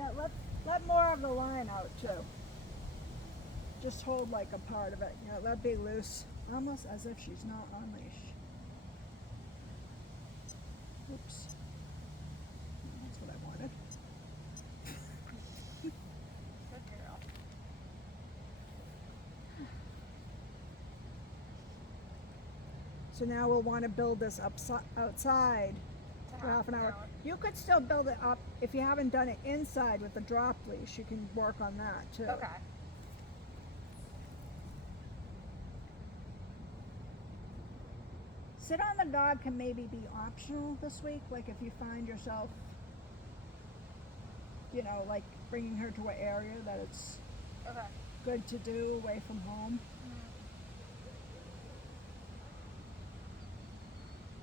Yeah, let more of the line out too. Just hold like a part of it. Yeah, let be loose. Almost as if she's not on leash. Oops. That's what I wanted. Good girl. So now we'll want to build this outside for half an hour. You could still build it up if you haven't done it inside with the drop leash. You can work on that too. Okay. Sit on the dog can maybe be optional this week. Like if you find yourself, you know, like bringing her to an area that it's Okay. good to do away from home.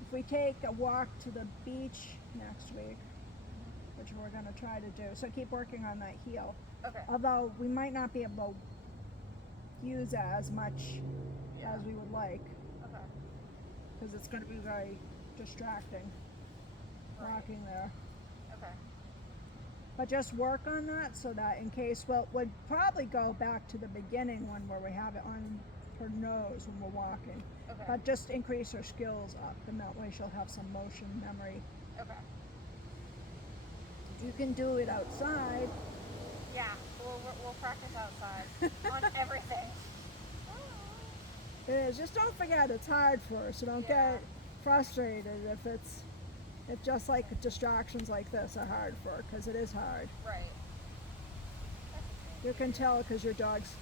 If we take a walk to the beach next week, which we're going to try to do, so keep working on that heel. Okay. Although we might not be able to use it as much Yeah. as we would like, Okay. because it's going to be very distracting walking there. Okay. But just work on that so that in case, well, we'd probably go back to the beginning one where we have it on her nose when we're walking. Okay. But just increase her skills up, and that way she'll have some motion memory. Okay. You can do it outside. Yeah. We'll practice outside on everything. It is. Just don't forget it's hard for her, so don't get frustrated if just like distractions like this are hard for her, because it is hard. Right. You can tell because your dogs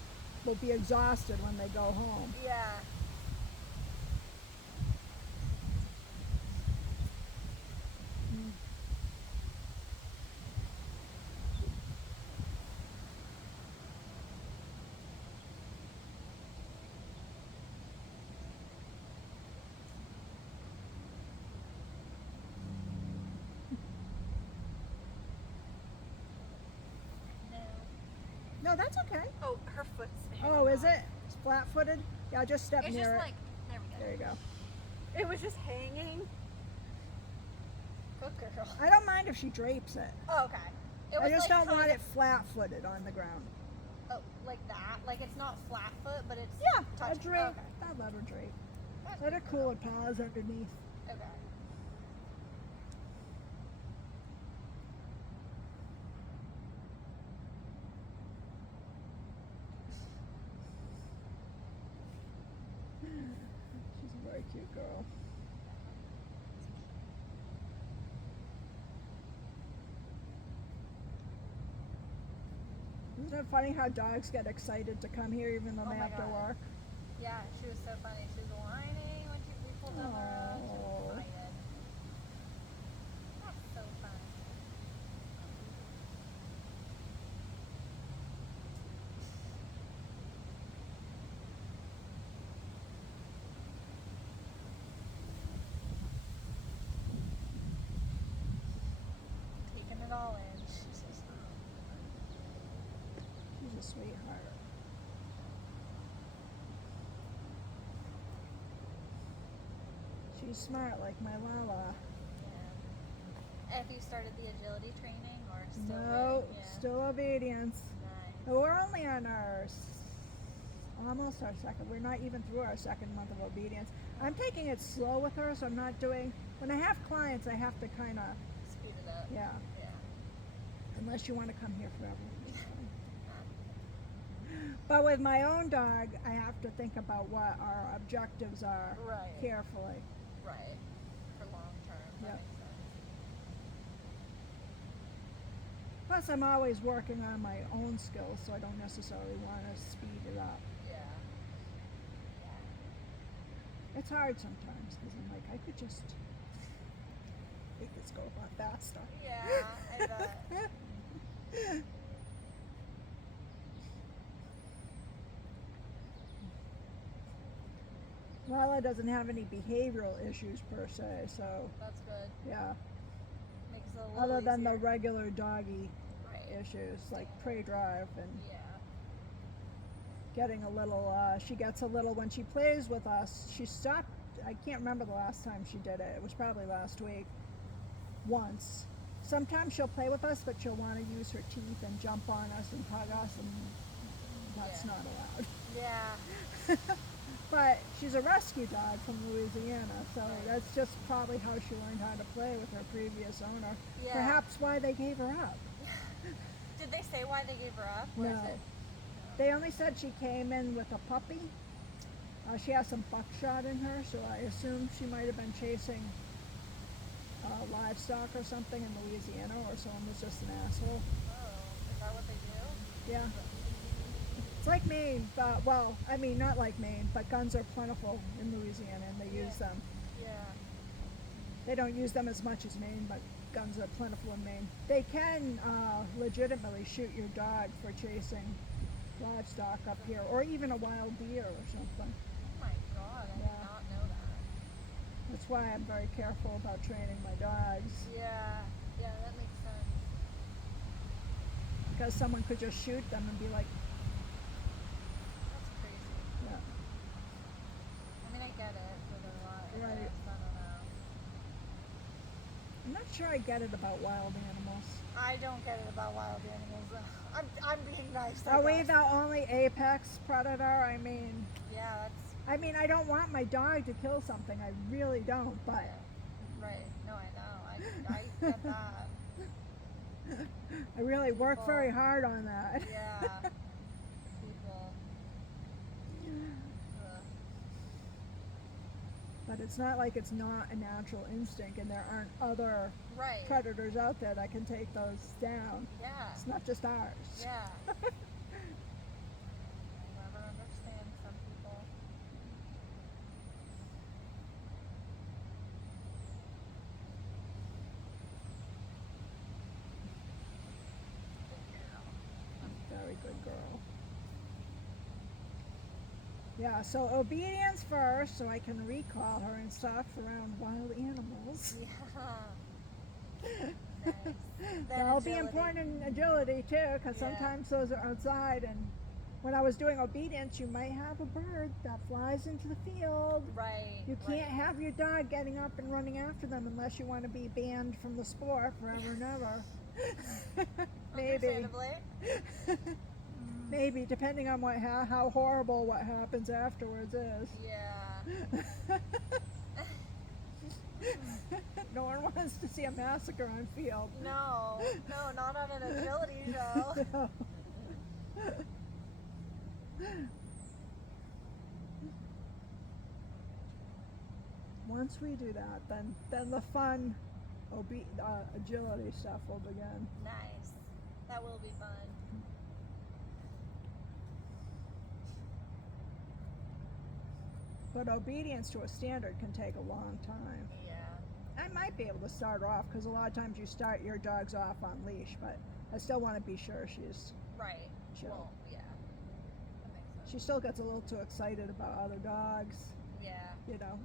will be exhausted when they go home. Yeah. No. No, that's okay. Oh, her foot's. Oh, is it? It's flat-footed? Yeah, just step It's near just it. like. There we go. There you go. It was just hanging. Good girl. I don't mind if she drapes it. Oh, okay. It I was just like don't want kind it flat-footed on the ground. Oh, like that. Like it's not flat foot, but it's. Yeah, a touching. drape. Okay. I'd let her drape. That's Let her good, cool girl. her paws underneath. Okay. She's a very cute girl. Isn't it funny how dogs get excited to come here even though Oh they my have to God. work? Yeah, she was so funny. She was whining when we pulled them around. She Oh. was excited. That's so fun. Taking it all in. She's a sweetheart. She's smart like my Lala. Yeah. Have you started the agility training or still? No, Yeah. still obedience. Nice. But we're only on our almost our second. We're not even through our second month of obedience. I'm taking it slow with her, so I'm not doing. When I have clients, I have to kind of, Speed it up. yeah. Yeah. Unless you want to come here forever. which is fine. But with my own dog, I have to think about what our objectives are Right. carefully. Right. For long term. That Yeah. makes sense. Plus, I'm always working on my own skills, so I don't necessarily want to speed it up. Yeah. It's hard sometimes because I'm like, I could just make this go a lot faster. Yeah, I bet. Lala doesn't have any behavioral issues per se, so That's good. yeah. Makes it a little Other than the easier. regular doggy Right. issues like prey drive and Yeah. getting a little, she gets a little, when she plays with us, she stopped, I can't remember the last time she did it. It was probably last week, once. sometimes she'll play with us, but she'll want to use her teeth and jump on us and hug us, and that's Yeah. not allowed. Yeah. But she's a rescue dog from Louisiana, so Right. that's just probably how she learned how to play with her previous owner. Yeah. Perhaps why they gave her up. Did they say why they gave her up? Or No. is it? They only said she came in with a puppy. She has some buckshot in her, so I assume she might have been chasing livestock or something in Louisiana, or someone was just an asshole. Oh, is that what they do? Yeah. It's like Maine, but, well, I mean, not like Maine, but guns are plentiful in Louisiana and they use them. Yeah. They don't use them as much as Maine, but guns are plentiful in Maine. They can legitimately shoot your dog for chasing livestock up here, or even a wild deer or something. Oh my god, I Yeah. did not know that. That's why I'm very careful about training my dogs, Yeah. Yeah, that makes sense. because someone could just shoot them and be like, That's crazy. yeah. I mean, I get it for the lot. Right. I don't know. I'm not sure I get it about wild animals. I don't get it about wild animals. I'm being nice. I Are we guess. the only apex predator? Yeah, I mean, I don't want my dog to kill something. I really don't, but right. No, I know. I get that. I really work People- very hard on that. Yeah. People. Ugh. But it's not like it's not a natural instinct and there aren't other Right. predators out there that can take those down. Yeah. It's not just ours. Yeah. I never understand some people. Very good girl. Yeah, so obedience first, so I can recall her and stuff around wild animals. Yeah. Nice. Then That'll be agility. important in agility too, because Yeah. sometimes those are outside. And when I was doing obedience, you might have a bird that flies into the field. Right. You right. can't have your dog getting up and running after them unless you want to be banned from the sport forever and ever. Maybe. Understandably. Maybe, depending on how horrible what happens afterwards is. Yeah. No one wants to see a massacre on field. No. No, not on an agility show. No. Once we do that, then the fun agility stuff will begin. Nice. That will be fun. But obedience to a standard can take a long time. Yeah. I might be able to start off, because a lot of times you start your dogs off on leash, but I still want to be sure she's Right. chill. Well, yeah. That makes sense. She still gets a little too excited about other dogs, Yeah. you know,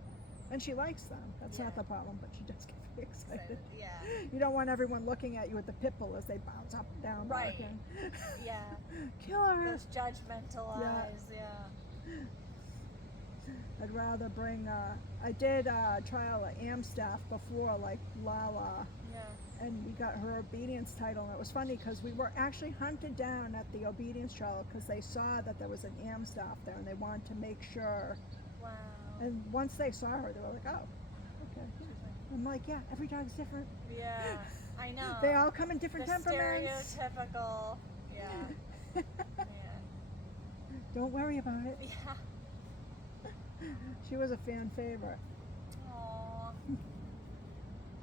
and she likes them. That's Yeah. not the problem, but she does get very excited. Yeah. You don't want everyone looking at you with the pit bull as they bounce up and down, Right. barking. Yeah. Kill her. Those judgmental Yeah. eyes. Yeah. I'd rather bring. I did trial at Amstaff before, like Lala, Yeah. and we got her obedience title. And it was funny because we were actually hunted down at the obedience trial because they saw that there was an Amstaff there, and they wanted to make sure. Wow. And once they saw her, they were like, "Oh, okay." I'm like, "Yeah, every dog's different. Yeah. I know. They all come in the different temperaments. stereotypical. Yeah. Man. Don't worry about it." Yeah. She was a fan favorite. Aww.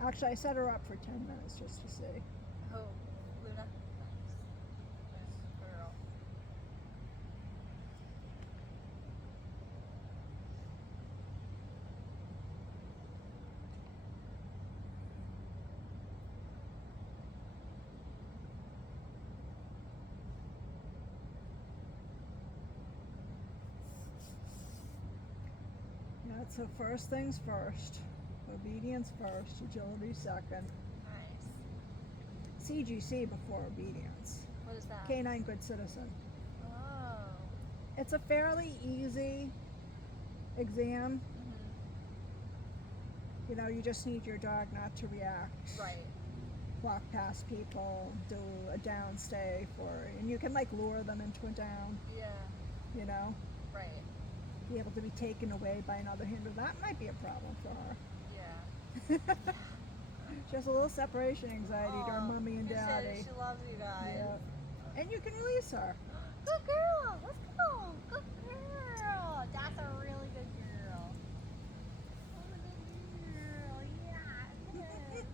Actually, I set her up for 10 minutes just to see. Oh, Luna. Nice. Girl. Yeah, so first things first. Obedience first, agility second. Nice. CGC before obedience. What is that? Canine Good Citizen. Oh. It's a fairly easy exam. Mhm. You know, you just need your dog not to react. Right. walk past people, do a downstay and you can like lure them into a down, Yeah. you know, Right. be able to be taken away by another handler. That might be a problem for her. Yeah. She has a little separation anxiety to her Aw, mommy and she said daddy. She loves you guys. Yeah. And you can release her. Good girl. Let's go. Good girl. That's a really good girl. Oh, good girl. Yeah. Good.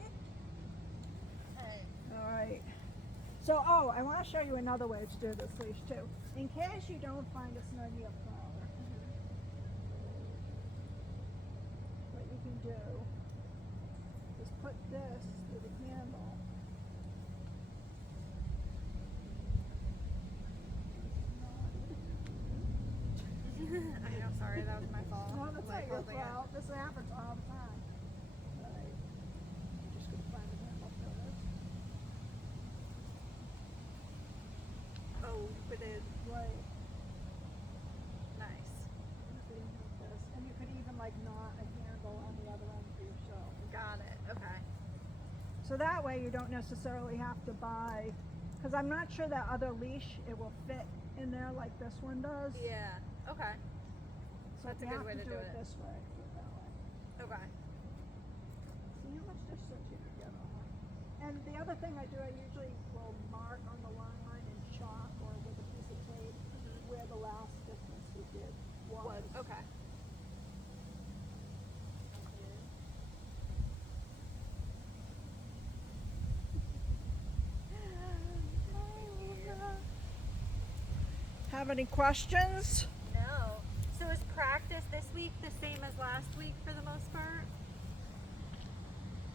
Hey. All right. So, I want to show you another way to do this leash too. In case you don't find a snuggie up collar, what you can do is put this through the handle. I know. Sorry, that was my fault. No, that's not your holding it. fault. This happens all the time. Right. I'm just going to find the handle for this. Oh, you did. Right. Nice. And you could even like knot a handle on the other end for yourself. Got it. Okay. So that way you don't necessarily have to buy, because I'm not sure that other leash, it will fit in there like this one does. Yeah. Okay. So That's if a you good have way to do do it it. this way, do it that way. Okay. See how much distance you can get on it. And the other thing I do, I usually will mark on the long line in chalk or with a piece of tape where the last distance we did was. Okay. Have any questions? No. So is practice this week the same as last week for the most part?